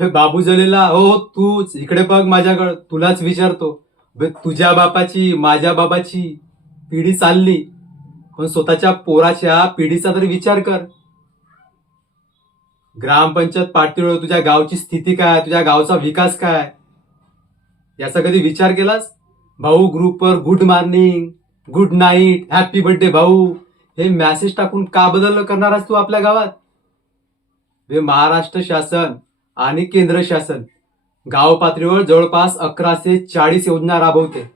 हे बाबू जलेला हो, हो तूच. इकडे बघ माझ्याकडं. तुलाच विचारतो. तुझ्या बापाची माझ्या बाबाची पिढी चालली. पण स्वतःच्या पोराच्या पिढीचा तरी विचार कर. ग्रामपंचायत पातळीवर तुझ्या गावची स्थिती काय? तुझ्या गावचा विकास काय? याचा कधी विचार केलास? भाऊ ग्रुपवर good morning good night happy birthday भाऊ. हे मॅसेज टाकून का बदल करणार तू आपल्या गावात? हे महाराष्ट्र शासन. आणि केंद्र शासन गाव पातळीवर जवळपास अकराशे चाळीस योजना राबवते.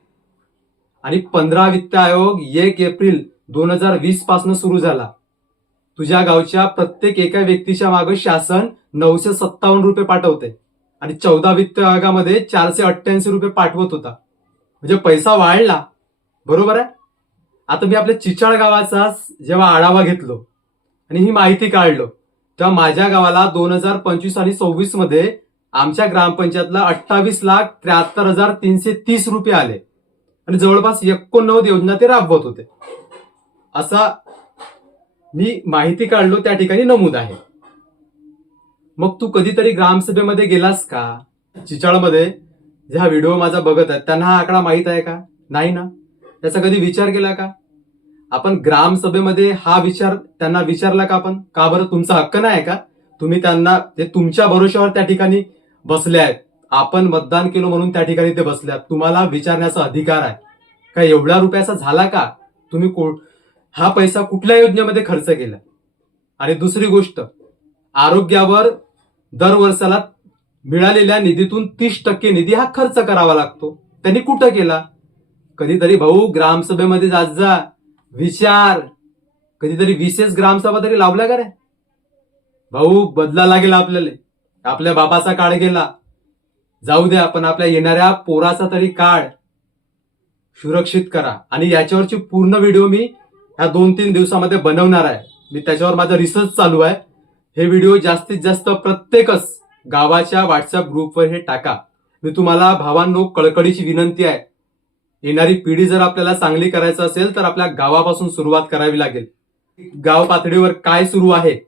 आणि पंधरा वित्त आयोग एक एप्रिल दोन हजार वीसपासून सुरू झाला. तुझ्या गावच्या प्रत्येक एका व्यक्तीच्या मागे शासन नऊशे सत्तावन्न रुपये पाठवते. आणि चौदा वित्त आयोगामध्ये चारशे अठ्ठ्याऐंशी रुपये पाठवत होता. म्हणजे पैसा वाढला. बरोबर आहे? आता मी आपल्या चिचाळ गावाचा जेव्हा आढावा घेतलो आणि ही माहिती काढलो तेव्हा माझ्या गावाला दोन हजार पंचवीस आणि सव्वीसमध्ये आमच्या ग्रामपंचायतला अठ्ठावीस लाख त्र्याहत्तर हजार तीनशे तीस रुपये आले. आणि जवळपास एकोणनव्वद योजना ते राबवत होते. असा मी माहिती काढलो त्या ठिकाणी नमूद आहे. मग तू कधीतरी ग्रामसभेमध्ये गेलास का? चिचाळमध्ये? जे हा व्हिडिओ माझा बघत आहे त्यांना हा आकडा माहीत आहे का? नाही ना? त्याचा कधी विचार केला का? आपण ग्रामसभेमध्ये हा विचार त्यांना विचारला का आपण? का बरं? तुमचा हक्क नाही का? तुम्ही त्यांना ते तुमच्या भरोश्यावर त्या ठिकाणी बसले आहेत. आपण मतदान केलं म्हणून त्या ठिकाणी ते बसल्यात आहेत. तुम्हाला विचारण्याचा अधिकार आहे. का एवढ्या रुपयाचा झाला का? तुम्ही को- हा पैसा कुठल्या योजनेमध्ये खर्च केला? आणि दुसरी गोष्ट आरोग्यावर दर वर्षाला मिळालेल्या निधीतून तीस टक्के निधी हा खर्च करावा लागतो. त्यांनी कुठं केला? कधीतरी भाऊ ग्रामसभेमध्ये जात जा. विचार. कधीतरी विशेष ग्रामसभा तरी लावल्या का रे? भाऊ बदला लागेल आपल्याला. आपल्या बाबाचा काळ गेला. जाऊ द्या पण आपल्या येणाऱ्या पोराचा तरी काळ सुरक्षित करा. आणि याच्यावरची पूर्ण व्हिडिओ मी ह्या दोन तीन दिवसामध्ये बनवणार आहे. मी त्याच्यावर माझा रिसर्च चालू आहे. हे व्हिडिओ जास्तीत जास्त प्रत्येकच गावाच्या व्हॉट्सअप ग्रुपवर हे टाका. मी तुम्हाला भावांनो कळकळीची विनंती आहे. येणारी पिढी जर आपल्याला चांगली करायचं असेल तर आपल्या गावापासून सुरुवात करावी लागेल. गाव पातळीवर काय सुरू आहे?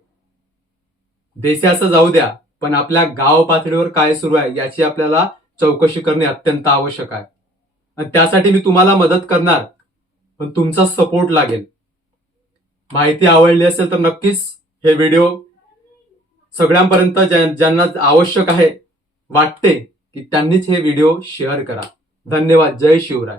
देशाचं जाऊ द्या पण आपल्या गाव पातळीवर काय सुरू आहे याची आपल्याला चौकशी करणे अत्यंत आवश्यक आहे. आणि त्यासाठी मी तुम्हाला मदत करणार पण तुमचा सपोर्ट लागेल. माहिती आवडली असेल तर नक्कीच हे व्हिडिओ सगळ्यांपर्यंत ज्यांना आवश्यक आहे वाटते की त्यांनीच हे व्हिडिओ शेअर करा. धन्यवाद. जय शिवराय.